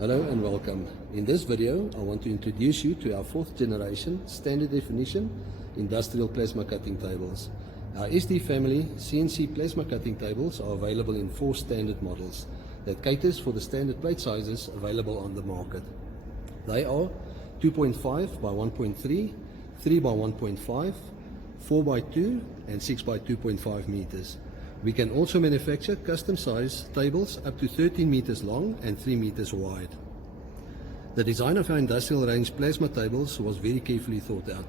Hello and welcome. In this video, I want to introduce you to our 4th generation standard definition industrial plasma cutting tables. Our SD family CNC plasma cutting tables are available in 4 standard models that caters for the standard plate sizes available on the market. They are 2.5 by 1.3, 3 by 1.5, 4 by 2 and 6 by 2.5 meters. We can also manufacture custom size tables up to 13 meters long and 3 meters wide. The design of our industrial range plasma tables was very carefully thought out.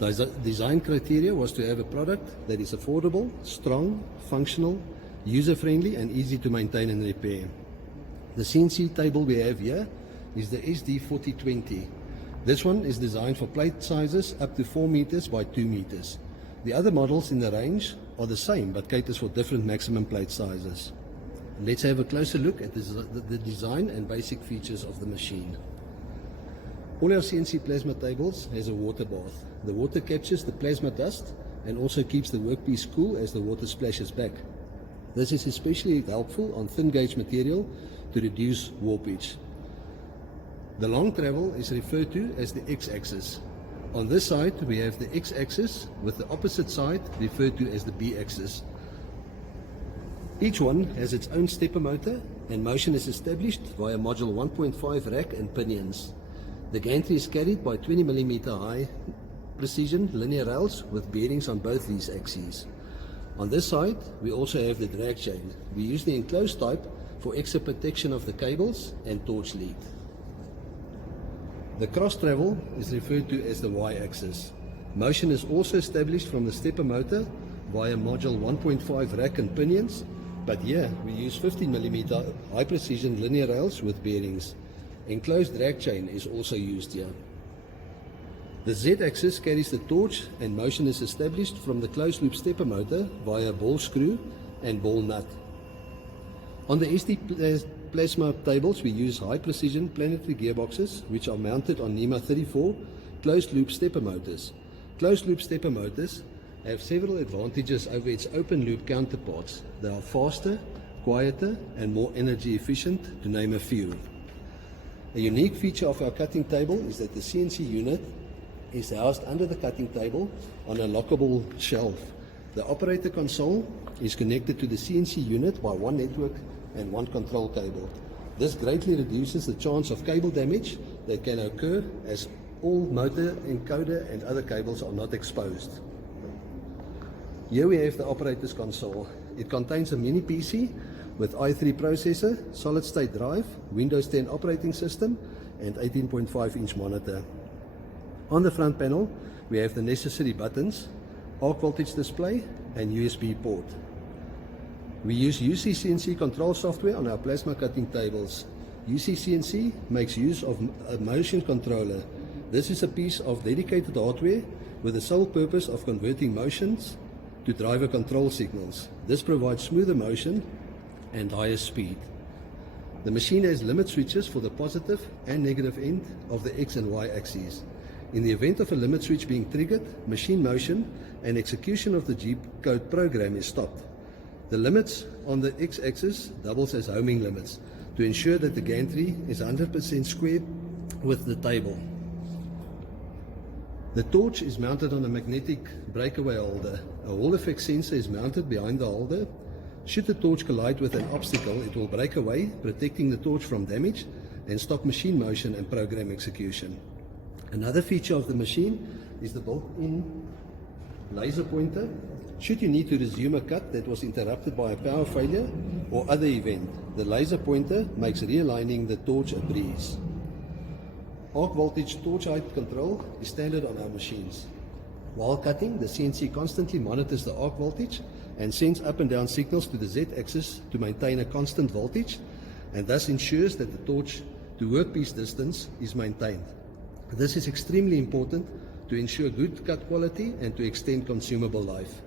The design criteria was to have a product that is affordable, strong, functional, user-friendly and easy to maintain and repair. The CNC table we have here is the SD4020. This one is designed for plate sizes up to 4 meters by 2 meters. The other models in the range are the same but caters for different maximum plate sizes. Let's have a closer look at the design and basic features of the machine. All our CNC plasma tables has a water bath. The water captures the plasma dust and also keeps the workpiece cool as the water splashes back. This is especially helpful on thin gauge material to reduce warpage. The long travel is referred to as the X-axis. On this side we have the X-axis with the opposite side referred to as the B-axis. Each one has its own stepper motor and motion is established via module 1.5 rack and pinions. The gantry is carried by 20 mm high precision linear rails with bearings on both these axes. On this side we also have the drag chain. We use the enclosed type for extra protection of the cables and torch lead. The cross travel is referred to as the Y-axis. Motion is also established from the stepper motor via module 1.5 rack and pinions, but here we use 15 mm high precision linear rails with bearings. Enclosed drag chain is also used here. The Z-axis carries the torch and motion is established from the closed loop stepper motor via ball screw and ball nut. On the SD plasma tables we use high precision planetary gearboxes which are mounted on NEMA 34 closed loop stepper motors. Closed loop stepper motors have several advantages over its open loop counterparts. They are faster, quieter and more energy efficient, to name a few. A unique feature of our cutting table is that the CNC unit is housed under the cutting table on a lockable shelf. The operator console is connected to the CNC unit by one network and one control cable. This greatly reduces the chance of cable damage that can occur as all motor, encoder and other cables are not exposed. Here we have the operator's console. It contains a mini PC with i3 processor, solid state drive, Windows 10 operating system and 18.5 inch monitor. On the front panel we have the necessary buttons, arc voltage display and USB port. We use UC CNC control software on our plasma cutting tables. UC CNC makes use of a motion controller. This is a piece of dedicated hardware with the sole purpose of converting motions to driver control signals. This provides smoother motion and higher speed. The machine has limit switches for the positive and negative end of the X and Y axes. In the event of a limit switch being triggered, machine motion and execution of the G-code program is stopped. The limits on the X-axis doubles as homing limits to ensure that the gantry is 100% square with the table. The torch is mounted on a magnetic breakaway holder. A Hall effect sensor is mounted behind the holder. Should the torch collide with an obstacle, it will break away, protecting the torch from damage and stop machine motion and program execution. Another feature of the machine is the built-in laser pointer. Should you need to resume a cut that was interrupted by a power failure or other event, the laser pointer makes realigning the torch a breeze. Arc voltage torch height control is standard on our machines. While cutting, the CNC constantly monitors the arc voltage and sends up and down signals to the Z-axis to maintain a constant voltage and thus ensures that the torch to workpiece distance is maintained. This is extremely important to ensure good cut quality and to extend consumable life.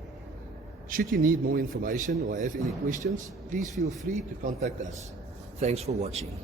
Should you need more information or have any questions, please feel free to contact us. Thanks for watching.